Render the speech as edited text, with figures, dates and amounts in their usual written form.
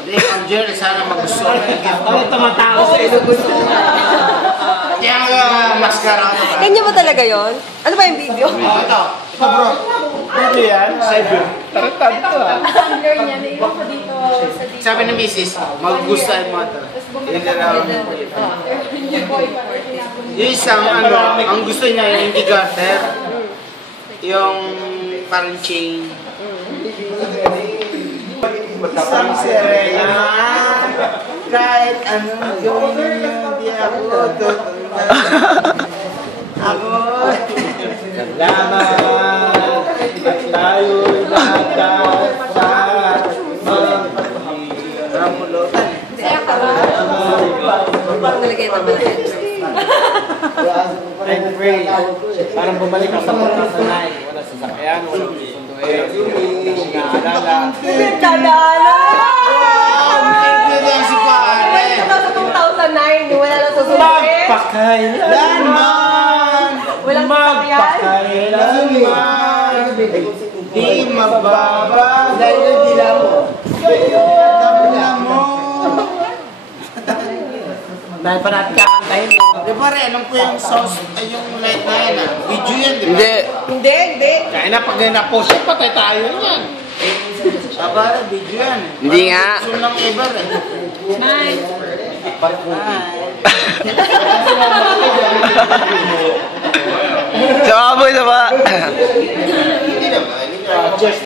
Hindi, ang Jerry, sana magustuhan. Bakit tumatawa sa ilo gusto mo? Kaya nga, mascara ko ba? Ganyan ba talaga yon? Ano ba yung video? Ito bro. Hindi yan, cyber. Tarantado to ah. Thunder niya, naiwan ko dito sa dito. Sabi ng misis, magugustuhan mo ito. Yung dalawang yung isang ang gusto niya yung hindi garter. Yung parang chain. Isang sirena. Kahit anong gawin niyo, hindi ako tutulungan. Ako. Salamat. At tayo'y nagkasat. Parang mulutan. Saya ka ba? Nalagay na ba na I'm free. Parang bumalik ka sa pagkasanay. Wala sasakyan, walang susunduin. Naalala. Nagdadala! Ang si pare. Sa 2009, wala na susunod. Magpakailanman. Walang sasakyan. Magpakailanman. Di mababa. Dahil yung dila mo. Dila mo. Dahil pa natin kakantahin. Di ba rin, alam ko yung sauce, ay yung light na yan ah. Video yan, di ba? Hindi, hindi. Kaya na pag na-post yan, patay tayo yan. Aba, video yan. Hindi nga. Gusto lang ibar eh. Nice. Sa mga boy, sa mga. Hindi naman.